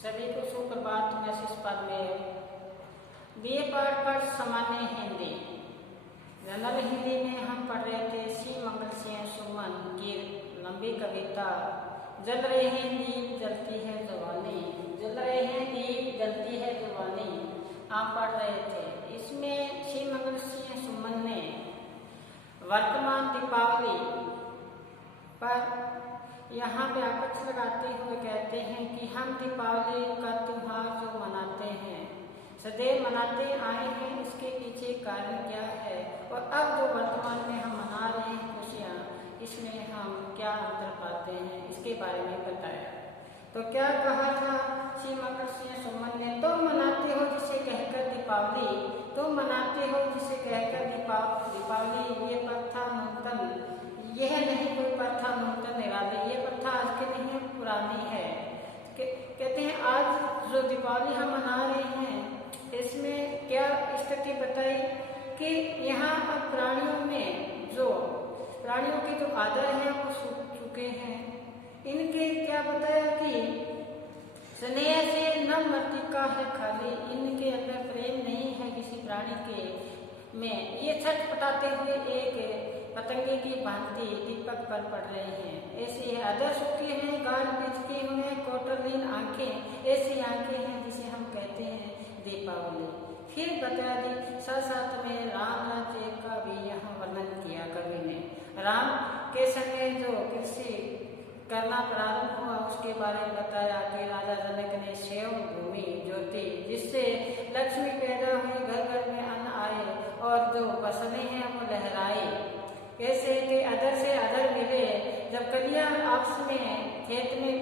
सभी को सुप्रभात। मैसेज पद में बीए पाठ पर सामान्य हिंदी जनरल हिंदी में हम पढ़ रहे थे श्री मंगल सिंह सुमन की लंबी कविता जल रहे हैं दीप जलती है जवानी, जल रहे हैं दीप जलती है जवानी आप पढ़ रहे थे। इसमें श्री मंगल सिंह सुमन ने वर्तमान दीपावली पर यहाँ पे आकर्ष लगाते हुए कहते हैं कि हम दीपावली का त्योहार जो मनाते हैं सदैव मनाते आए हैं, इसके पीछे कारण क्या है और अब जो वर्तमान में हम मना रहे हैं खुशियाँ, इसमें हम क्या अंतर पाते हैं, इसके बारे में बताया। तो क्या कहा था श्री मंगल सिंह सुमन ने, तुम मनाते हो जिसे कहकर दीपावली, तुम मनाते हो जिसे कहकर दीपावली, ये प्रथा नूतन, यह नहीं कोई प्रथा नूतन निराली, ये प्रथा आज की नहीं है, पुरानी है। कहते हैं आज जो दीपावली हम मना रहे हैं इसमें क्या स्थिति बताई कि यहाँ अब प्राणियों के जो आदर हैं वो सूख चुके हैं। इनके क्या बताया कि स्नेह से न मृतिका है खाली, इनके अंदर प्रेम नहीं है किसी प्राणी के में। ये छटपटाते हुए एक पतंगे की भांति दीपक पर पड़ रहे हैं। ऐसी अदर सूखे हैं गाढ़ बिजके हुए कोटरलीन आंखें, ऐसी आंखें हैं जिसे हम कहते हैं दीपावली। फिर बता दी साथ में राम राज्य का भी यहाँ वर्णन किया कवि ने। राम के समय जो कृषि करना प्रारंभ हुआ उसके बारे में बताया कि राजा जनक ने सेव भूमि जोती जिससे लक्ष्मी पैदा हुई, घर घर में अन्न आए और जो फसलें हैं वो लहराए। कैसे कि अदर से अदर मिले, जब कलियां आपस में खेत में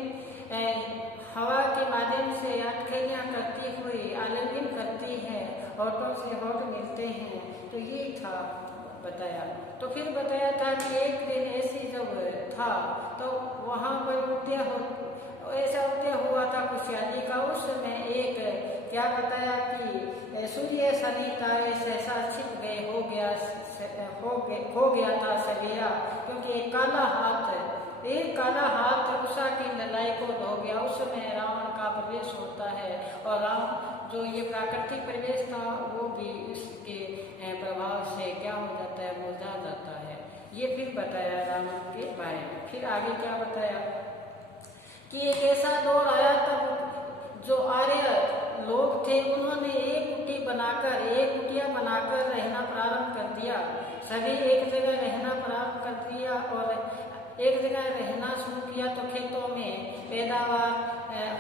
हवा के माध्यम से अटखेलियाँ करती हुई आलिंगन करती है, होठों से होठ मिलते हैं, तो ये था बताया। तो फिर बताया था कि एक दिन ऐसी जब था तो वहाँ पर ऐसा उद्य हुआ था खुशहाली का। उस समय एक क्या बताया कि सूर्य शनि तारे सहसा छिप गए, हो गया था सवेरा, क्योंकि एक काला हाथ उषा की ललाई को धो गया। उस समय रावण का प्रवेश होता है और राम जो ये प्राकृतिक प्रवेश था वो भी इसके प्रभाव से क्या हो जाता है, मुरझा जाता है। ये फिर बताया राम के बारे में। फिर आगे क्या बताया कि एक ऐसा दौर आया तब जो आर्य लोग थे उन्होंने एक कुटिया बनाकर रहना प्रारंभ कर दिया। सभी एक जगह रहना प्रारंभ कर दिया और एक जगह रहना शुरू किया तो खेतों में पैदावार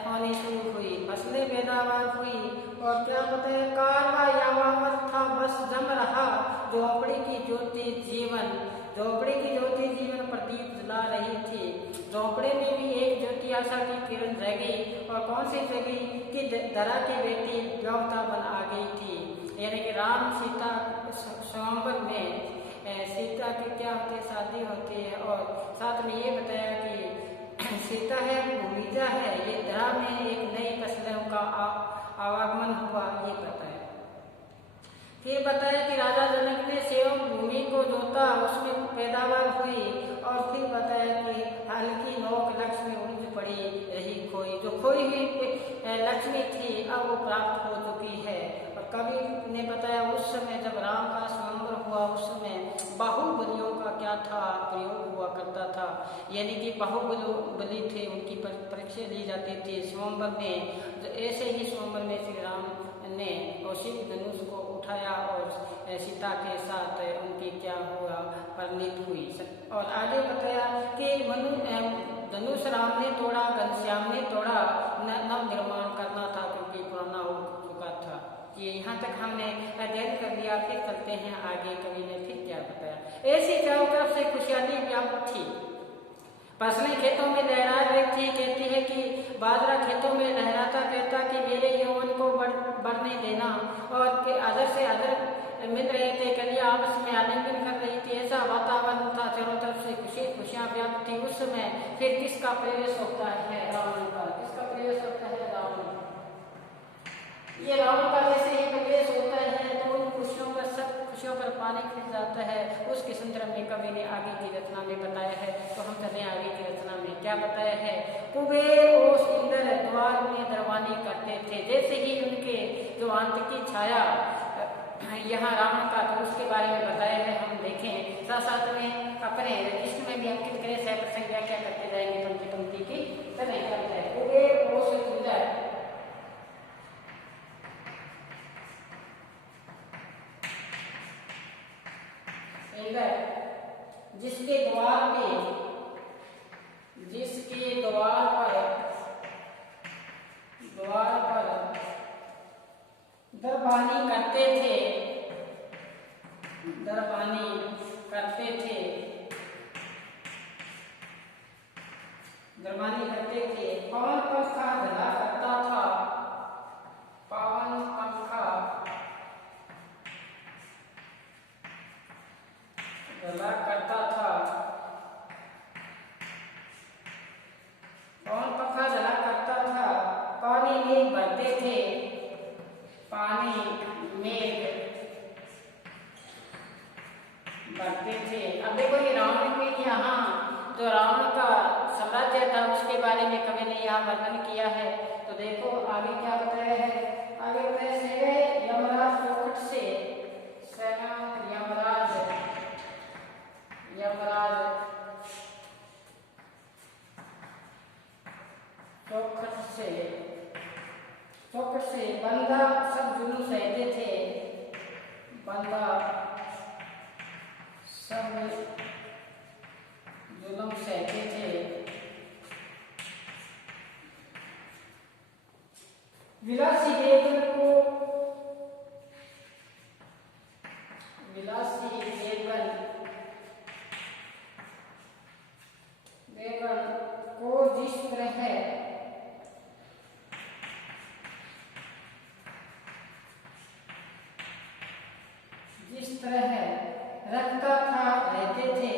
होनी शुरू हुई, फसलें पैदावार हुई। और क्या बताया कारवा यावावर था बस जम रहा, झोपड़ी की ज्योति जीवन प्रदीप जला रही थी। झोपड़े में भी एक ज्योति आशा की किरण जगी, और कौन सी जगी कि धरा की बेटी देवता बन आ गई थी। यानी कि राम सीता स्वयंवर में सीता की क्या होती है, शादी होती है। और साथ में ये बताया कि सीता है भूमिजा है, ये धरा में एक नई फसलों का आवागमन हुआ, ये बताया। फिर बताया कि राजा जनक ने सेव भूमि को जोता, उसमें पैदावार हुई। और फिर बताया कि हल्की नोक लक्ष्मी उलझ पड़ी रही खोई, जो खोई हुई लक्ष्मी थी अब वो प्राप्त हो चुकी है। और कवि ने बताया उस समय जब राम का स्वयंवर हुआ उस समय बाहुबलियों का क्या था, प्रयोग हुआ करता था। यानी कि बाहुबली थे, उनकी परीक्षा ली जाती थी स्वयंवर में। तो ऐसे ही स्वयंवर में श्री राम ने कौशिक धनुष को उठाया और सीता के साथ उनकी क्या हुआ, परिणीत हुई। और आगे बताया कि धनुष राम ने तोड़ा, घनश्याम ने तोड़ा, नव निर्माण करना था क्योंकि पुराना हो चुका था। ये यहाँ तक हमने अध्ययन कर लिया। फिर चलते हैं आगे, कवि ने फिर क्या बताया। ऐसी चारों तरफ से खुशहाली व्याप्त थी, फसलें खेतों में लहरा रही थी। कहती है कि बाजरा खेतों में लहराता कहता कि मेरे यौवन को बढ़ने देना, और के अदर से अदर मिल रहे थे, कलियां आपस में आलिंगन कर रही थी। ऐसा वातावरण था, चारों तरफ से खुशियां व्याप्त थी। उस समय फिर किसका प्रवेश होता है, रावण का। किसका प्रवेश होता है, रावण। ये रावण का जैसे ही प्रवेश होता है तो उन खुशियों पर पानी फिर जाता है। उस किस्म तरह संदर्भ में कवि ने आगे की रचना में बताया है। तो हम चले आगे की रचना में, क्या बताया है। कुबेर ओस इंद्र द्वार में दरबानी करते थे। जैसे ही उनके जो अंत की छाया यहाँ रावण का, तो उसके बारे में बताया है। हम देखें साथ साथ में अपने इसमें भी अंकित करें, सह प्रसंग व्याख्या करते जाएंगे पंक्ति पंक्ति की। चलें क्या बताए, कुबेर ओस इंद्र जिसके द्वार पर दरबानी करते थे, पवन पंखा झला करता था, पवन पंखा झला करता था, पवन पंखा झला करता था, पानी में भरते थे, पानी मेघ भरते थे। अब देखो ये रावण में यहाँ जो रावण का साम्राज्य था उसके बारे में कवि ने यहाँ वर्णन किया है। तो देखो आगे क्या बताया है, आगे बताया से यमराज चौखट से, यमराज चौखट से बंदा सब जुल्म सहते थे, बंदा सब जुल्म सहते थे। विलासी बेगन को जिस तरह रखता था रहते थे,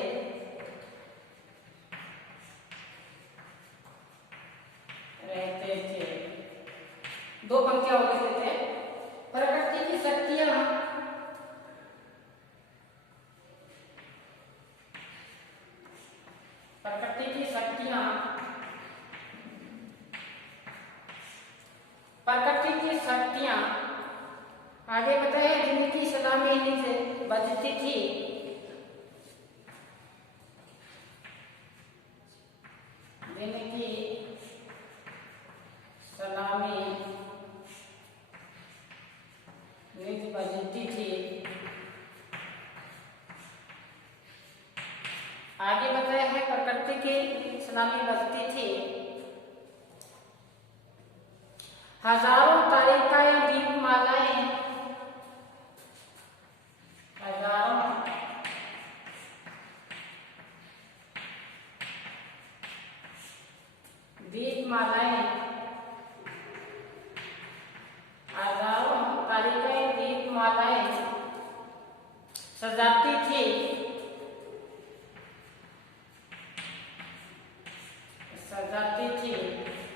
दो पंक्तियां और लिख लेते हैं। प्रकृति की शक्तियां आगे बताए जिनकी सलामी से बजती थी, जिनकी सलामी निज बजती थी। आगे बताया है प्रकृति की सलामी बजती थी, हजारों तारिकाएं दीपमालाएं, हजारों दीपमालाएं, हजारों तारिकाएं दीपमालाएं सजाती थी,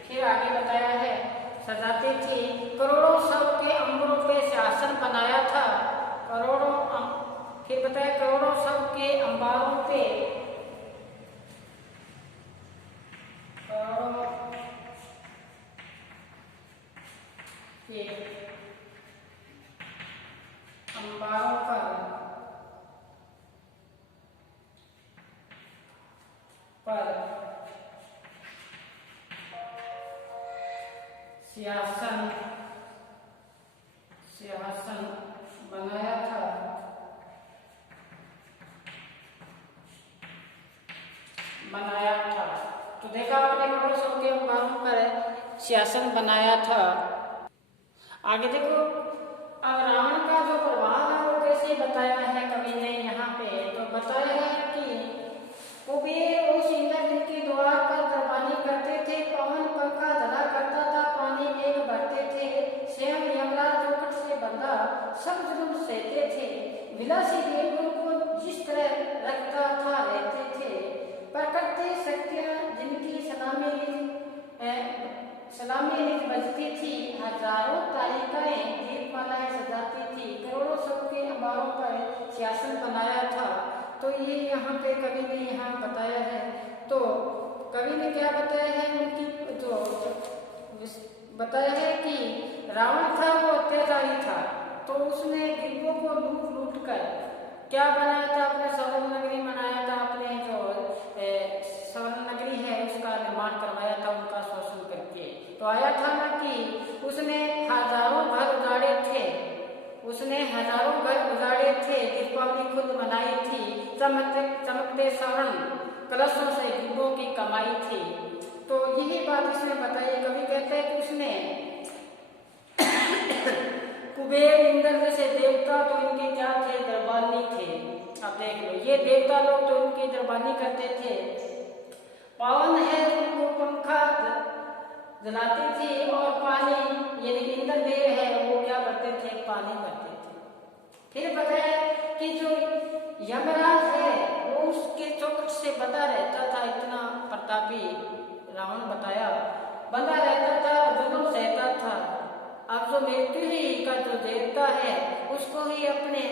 फिर आगे बताया है सजाती थी। करोड़ों सब के अंबरों पे सिंहासन बनाया था, फिर बताया करोड़ों सब के अंबारों पे, करोड़ों के अंबारों पर सिंहासन बनाया था, तो देखा आपने करोड़ों सब के अंबारों पर सिंहासन बनाया था। आगे देखो अब रावण का जो प्रभाव है वो कैसे बताया है कवि ने यहाँ पे। तो बताया है कि कुबेर उस इंद्र जिनके द्वार पर दरबानी करते थे, पवन पंखा झला करता था, पानी मेघ भरते थे, स्वयं यमराज चौखट से बंधा सब जुल्म सहते थे, विलासी देवगुण को जिस तरह रखता था रहते थे, प्रकृति शक्तियां जिनकी सलामी निज बजती थी, हजारों तारिकाएं दीपमालाएं सजाती थी, करोड़ों सबके अंबारों पर सिंहासन बनाया था। तो ये यहाँ पे कवि ने यहाँ बताया है। तो कवि ने क्या बताया है, उनकी जो बताया है कि रावण था वो अत्याचारी था, तो उसने गरीबों को लूट लूट कर क्या बनाया था, अपने स्वर्ण नगरी बनाया था, अपने जो स्वर्ण नगरी है उसका निर्माण करवाया था उनका शोषण करके। तो आया था ना कि उसने हजारों घर उजाड़े थे, उसने हजारों घर उजाड़े थे, दीपावली खुद मनाई थी, चमकते चमकते स्वर्ण कलशों से गरीबों की कमाई थी। तो यही बात इसने बताई। कवि कहते हैं कि उसने कुबेर इंद्र जैसे देवता तो इनके क्या थे, दरबानी थे। अब देख लो, ये देवता लोग तो उनकी दरबानी करते थे। पवन है उनको पंखा जलाती थी, और पानी यानी इंद्र देव है वो क्या करते थे, पानी करते थे। फिर बताया कि जो यमराज है वो उसके चौखट से बंधा रहता था, इतना प्रतापी रावण बताया, बंधा रहता था, जुल्म सहता था। अब जो मृत्यु ही का जो देवता है उसको ही अपने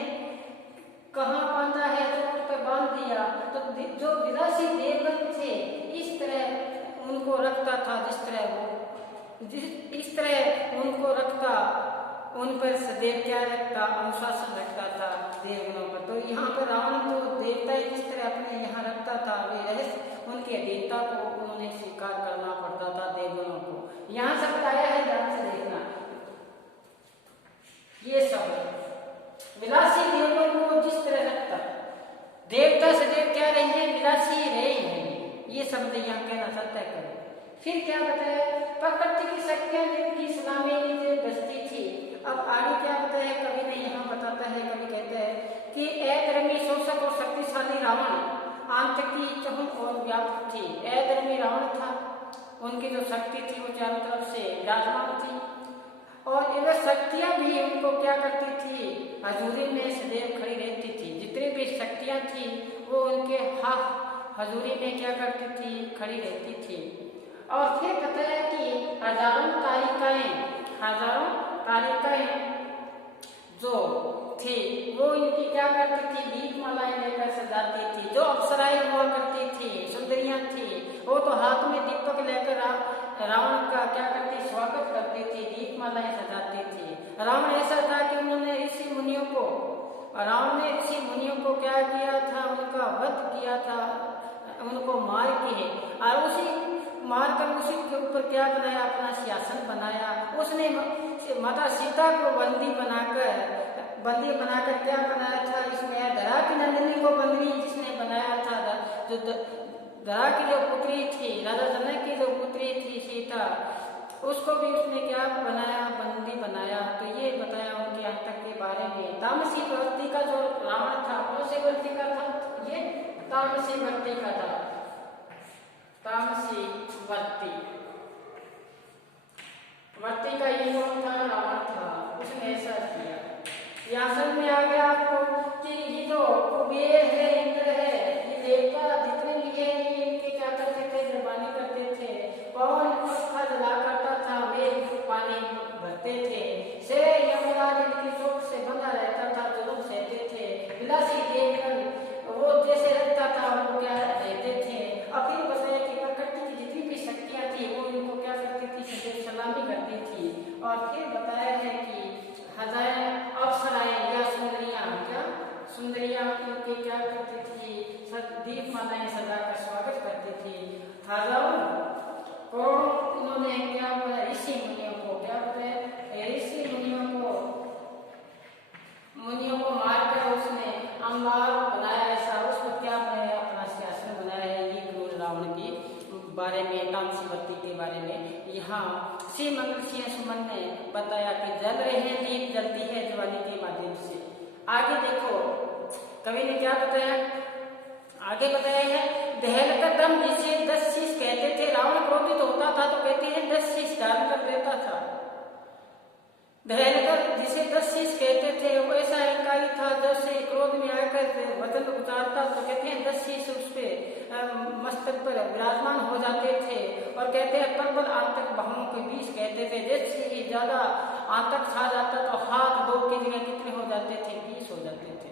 कहाँ बांधा है, चौखट पर बांध दिया। तो जो विलासी देवगण थे इस तरह उनको रखता था, जिस इस तरह उनको रखता, उन पर सदैव क्या रखता, अनुशासन रखता था देवगणों पर। तो यहाँ पर रावण को देवता जिस तरह अपने यहाँ रखता था, वे रहस्य उनके देवता को उन्होंने स्वीकार करना पड़ता था देवगणों को। यहाँ सब बताया है, ध्यान से देखना। ये सब विलासी देवगण को जिस तरह रखता, देवता सदैव क्या रहे हैं, विलासी रहे हैं। ये शब्द यहाँ कहना चाहता है। फिर क्या बताया, प्रकृति की शक्तियां जिनकी सलामी नीचे बसती थी। अब आगे क्या बताया कवि ने यहाँ बताता है, कवि कहते हैं कि अधर्मी शोषक और शक्तिशाली रावण आंत की चहुं और व्याप्त थी। अधर्मी रावण था, उनकी जो शक्ति थी वो चारों तरफ से विराजमान थी, और ये शक्तियां भी उनको क्या करती थी, हजूरी में सदैव खड़ी रहती थी। जितनी भी शक्तियां थी वो उनके हजूरी में क्या करती थी, खड़ी रहती थी। और फिर बताया कि हजारों तारिकाएं जो थी वो इनकी क्या करती थी, दीपमालाएं लेकर सजाती थी। जो अप्सराएं हुआ करती थी, सुंदरियां थी, वो तो हाथ में दीपक लेकर रावण का क्या करती, स्वागत करती थी, दीपमालाएं सजाती थी। रावण ऐसा था कि उन्होंने ऋषि मुनियों को, रावण ने ऋषि मुनियों को क्या किया था, उनका वध किया था, उनको मार के, और उसी मारकर उसी के ऊपर क्या बनाया, अपना सिंहासन बनाया। उसने माता सीता को बंदी बनाकर क्या बनाया था, इसमें धरा की नंदिनी को बंदी जिसने बनाया था, जो धरा की जो पुत्री थी, राजा जनक की जो पुत्री थी सीता, उसको भी उसने क्या बनाया, बंदी बनाया। तो ये बताया उनके अंत के बारे में। तामसी वृत्ति का जो रावण था, कौन सी वृत्ति का था, ये तामसी वृत्ति का था, तामसी वृत्ति का ये कौन था, रावण था। उसने ऐसा किया। यहाँ समझ में आ गया आपको कि ये जो कुबेर है, इंद्र है, ये देवता जितने भी है ये इनके क्या करते थे, जबानी करते थे। पवन पंखा जला करता था, मेघ पानी भरते थे, से यमराज इनकी चोट से बंधा रहता था, जुल्म सहते थे। विलासी देवगण वो जैसे रखता था वो क्या रहते थे। अब फिर बताया कि प्रकृति की जितनी भी शक्तियां थी वो इनको क्या करती थी, सलामी करती थी। और फिर बताया है कि हजार अप्सराएं या सुंदरियां इनके क्या करती थी, दीपमालाएं सजाकर स्वागत करती थी। हजारों करोड़ों इन्होंने क्या बोला, ऋषि मुनियों को क्या बोले, ऋषि मुनियों को मारकर उसने अंगार बनाया, ऐसा उसको क्या बनाया, अपना सिंहासन बनाया है। ये क्रूर रावण के बारे में, तामसी वृत्ति के बारे में यहाँ श्री मंगल सिंह सुमन ने बताया कि जल रहे हैं दीप, जलती है ज्वाली के माध्यम से। आगे देखो कवि ने क्या बताया, आगे बताया है, दहल का दम जिसे 10 शीश कहते थे। रावण क्रोधित होता था तो कहते हैं 10 शीश धारण कर देता था। दहलकर जिसे 10 शीश कहते थे वो ऐसा अहंकारी था, जैसे क्रोध में आकर वचन उतारता तो कहते हैं 10 शीश उसपे मस्तक पर विराजमान हो जाते थे। और कहते हैं प्रबल आंतक बाहुओं के बीच कहते थे, जैसे ही ज्यादा आंतक छा जाता तो हाथ दो की जगह कितने हो जाते थे, 20 हो जाते थे।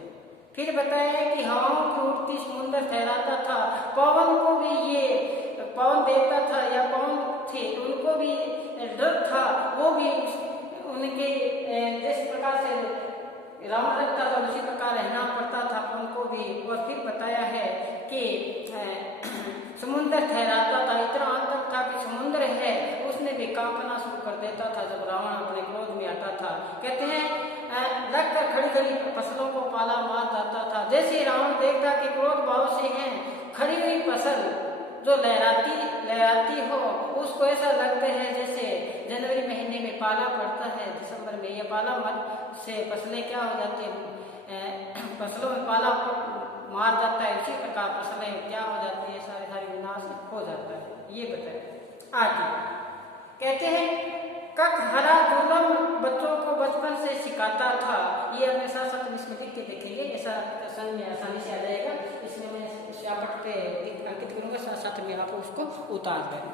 फिर बताया कि हवाओं की उड़ती समुद्र ठहराता था, पवन को भी ये पवन देवता था या पवन थे उनको भी डर था, वो भी उनके जिस प्रकार से रावण रखता था उसी प्रकार रहना पड़ता था उनको भी। और फिर बताया है कि समुद्र ठहराता था, इतना अंत तक था कि समुद्र है उसने भी कांपना शुरू कर देता था जब रावण अपने क्रोध में आता था। कहते हैं लगकर खड़ी खड़ी फसलों को पाला मार जाता था। जैसे रावण देखता कि क्रोध भाव से है खड़ी हुई फसल जो लहराती हो, उसको ऐसा लगता है जैसे जनवरी महीने में पाला पड़ता है, दिसंबर में ये पाला मत से फसलें क्या हो जाती है, फसलों में पाला मार जाता है, इसी प्रकार फसलें क्या हो जाती है, सारे विनाश हो जाता है। ये बताए आगे कहते हैं कक हरा जुलम बच्चों को बचपन से सिखाता था। ये अपने साथ साथ स्मृति के देखेंगे, ऐसा समझ में आसानी से आ जाएगा। इसमें मैं व्यापक पे अंकित करूंगा, साथ साथ में आप उसको उतार दें।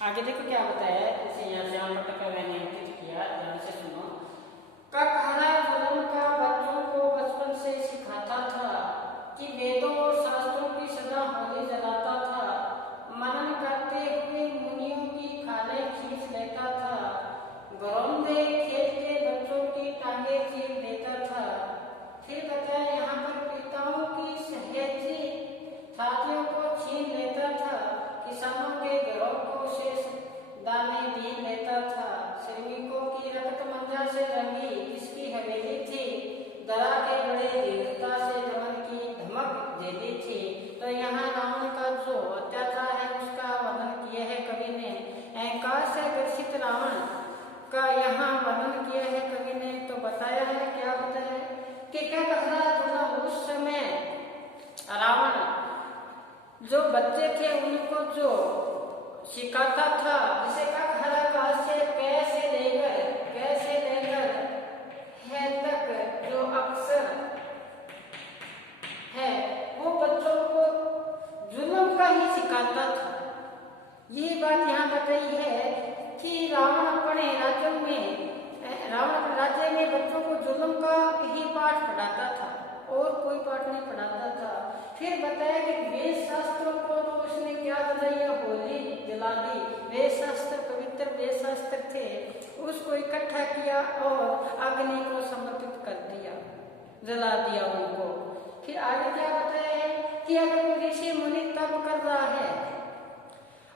आगे देखो क्या बताया है, इसे यहाँ से व्यापक का मैंने अंकित किया, ध्यान से सुनो। कक हरा जुलम का बच्चों को बचपन से सिखाता था कि वेदों और शास्त्रों की सदा होली जलाता था, मनन करते हुए मुनियों की खाने खींच लेता था, गरौंदे खेल के बच्चों की टांगे चीर देता था। फिर बताया यहाँ पर पिताओं की सहेजी छातियों को छीन लेता था, किसानों के घरों को शेष दाने बीन लेता था, श्रमिकों की रक्त मंजा से रंगी किसकी हवेली थी, दरा के बड़े दीर्घता से दमन की धमक देती थी। तो यहाँ रावण का जो अत्याचार है उसका वर्णन किया है कवि ने। अहंकार से ग्रसित रावण का यहाँ वर्णन किया है कवि ने। तो बताया है, क्या बताया है कि क्या कहना उस समय रावण जो बच्चे थे उनको जो सिखाता था, जिसे कखरा का से कैसे लेकर है तक जो अक्सर है वो बच्चों को जुल्म का ही सिखाता था। ये बात यहाँ बताई है कि रावण अपने राज्य में बच्चों को जुल्म का ही पाठ पढ़ाता था और कोई पाठ नहीं पढ़ाता था। फिर बताया कि वेद शास्त्रों को तो उसने क्या बताया, होली जला दी। वेद शास्त्र पवित्र वेद शास्त्र थे, उसको इकट्ठा किया और अग्नि को समर्पित कर दिया, जला दिया उनको। फिर आगे क्या बताया है कि अगर कोई ऋषि मुनि तप कर रहा है,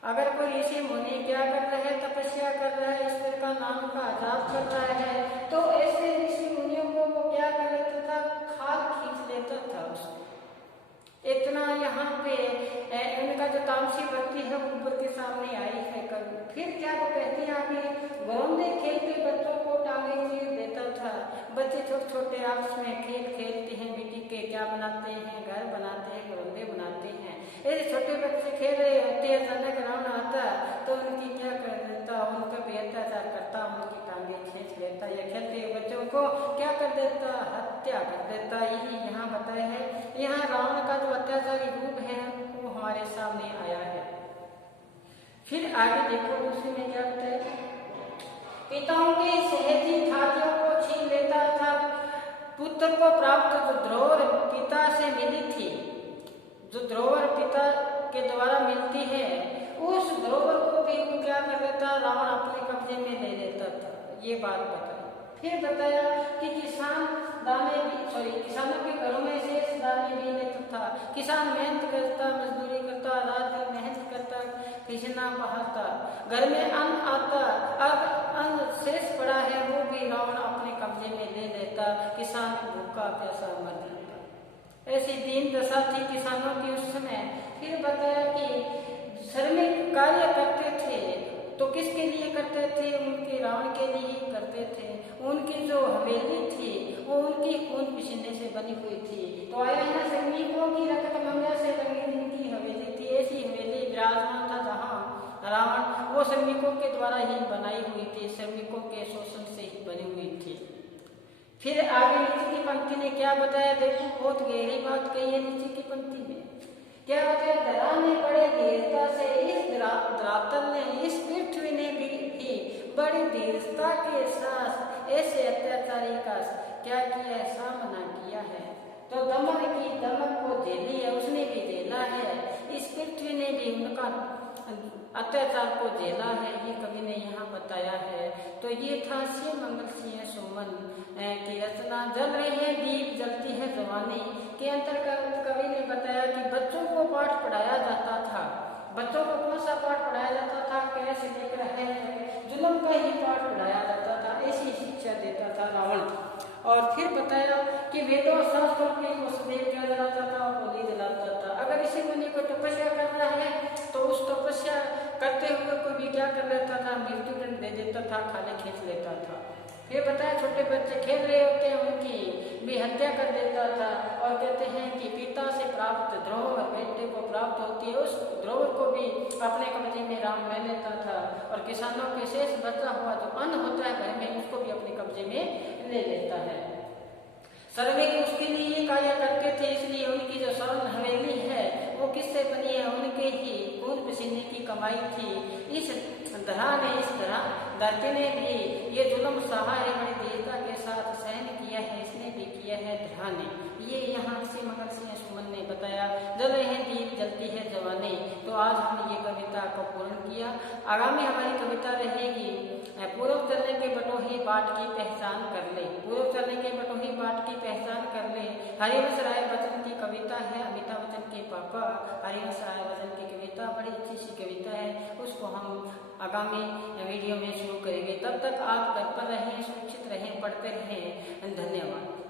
अगर कोई ऋषि मुनि क्या कर रहा है, तपस्या कर रहा है, ईश्वर का नाम का जाप कर रहा है, तो ऐसे ऋषि मुनियों को वो क्या कर लेता था, खाल खींच लेता था उसको। इतना यहाँ पे उनका जो तामसी भक्ति है ऊपर के सामने आई है कभी। फिर क्या वो कहते हैं आगे, गोंदे खेलते बच्चों को टांगे चीर देता था। बच्चे छोटे छोटे आपस में खेल खेलते हैं, मिट्टी के क्या बनाते हैं, घर बनाते हैं, गोंदे बनाते हैं। ऐसे छोटे बच्चे खेल रहे होते हैं, अचानक रावण आता तो उनकी क्या कर देता, उनका भी अत्याचार करता, उनकी टांगे खींच लेता, या खेलते बच्चों को क्या कर देता, हत्या कर देता। यही यहाँ बताया है। यहाँ रावण का जो अत्याचारी रूप है वो हमारे सामने आया है। फिर आगे देखो दूसरे में क्या बताया, पिताओं की सहेजी छातियों को छीन लेता था। पुत्र को प्राप्त जो धरोहर पिता से मिली थी, जो धरोहर पिता के द्वारा मिलती है, उस धरोहर को भी वो क्या कर लेता, रावण अपने कब्जे में ले लेता था। ये बात बताई। फिर बताया कि किसानों के घरों में शेष दाने भी लेता था। किसान मेहनत करता, मजदूरी करता, रात दिन मेहनत करता, पसीना बहाता, घर में अन्न आता, अब अन्न शेष पड़ा है वो भी रावण अपने कब्जे में ले लेता। किसान भूखा प्यासा मर जाता। ऐसी दीन दशा थी किसानों की उस समय। फिर बताया कि श्रमिक कार्य करते थे तो किसके लिए करते थे, उनके रावण के लिए ही करते थे। उनकी जो हवेली थी वो उनकी खून पसीने से बनी हुई थी। तो आया है श्रमिकों की रक्त मंजा से रंगी उनकी हवेली थी। ऐसी हवेली विराजमान था जहाँ रावण वो श्रमिकों के द्वारा ही बनाई हुई थी, श्रमिकों के शोषण से ही बनी हुई थी। फिर आगे नीचे की पंक्ति ने क्या बताया, देखो बहुत गहरी बात कही है नीचे की पंक्ति में। क्या बताया, धरा ने बड़े धीरता से, इस धरातल ने, इस पृथ्वी ने भी बड़ी धीरता के साथ ऐसे अत्याचारी का क्या किया है, सामना किया है। तो दमन की दमन को झेली है, उसने भी झेला है, इस पृथ्वी ने भी उनका अत्याचार को झेला है, ये कवि ने यहाँ बताया है। तो ये था शिव मंगल सिंह सुमन की रचना जल रही है दीप जलती है जवानी के अंतर्गत कवि ने बताया कि बच्चों को पाठ पढ़ाया जाता था। बच्चों को कौन सा पाठ पढ़ाया जाता था, कैसे लेकर है जुल्म का ही पाठ पढ़ाया जाता था, ऐसी शिक्षा देता था रावण। और फिर बताया कि वेदों शास्त्रों को सदैव किया जाता था और बलि जलाता था। अगर इसी मुनि को तपस्या करना है तो उस तपस्या करते हुए कोई भी क्या कर लेता था, मृत्यु दंड दे देता था, खाली खींच लेता था। फिर बताया छोटे बच्चे खेल रहे होते हैं उनकी भी हत्या कर देता था। और कहते हैं कि पिता से प्राप्त द्रोह बेटे को प्राप्त होती है, उस द्रोह को भी अपने कब्जे में राम ले लेता था। और किसानों के शेष बचा हुआ जो अन्न होता है घर में उसको भी अपने कब्जे में ले लेता है। सर्वे उसके लिए ये कार्य करते थे, इसलिए उनकी जो शरण हवेली है वो किससे बनी है, उनके ही खून पसीने की कमाई थी। इस धरा ने, इस धरती ने भी ये जुल्म सहा है, बड़ी वीरता के साथ सहन किया है, इसने भी किया है धरा ने। ये यहाँ से मगर सिंह सुमन ने बताया। जल रहे दीप जलती है जवानी। तो आज हमने ये कविता को पूर्ण किया। आगामी हमारी कविता रहेगी पूर्व चलने के बटोही बाट की पहचान कर ले। पूर्व चलने के बटोही बाट की पहचान कर ले हरिवंश राय बच्चन की कविता है। अमिताभ बच्चन के पापा हरिवंश राय बच्चन की कविता बड़ी अच्छी सी कविता है, उसको हम आगामी वीडियो में शुरू करेंगे। तब तक आप घर पर रहें, सुरक्षित रहें, पढ़ते रहें। धन्यवाद।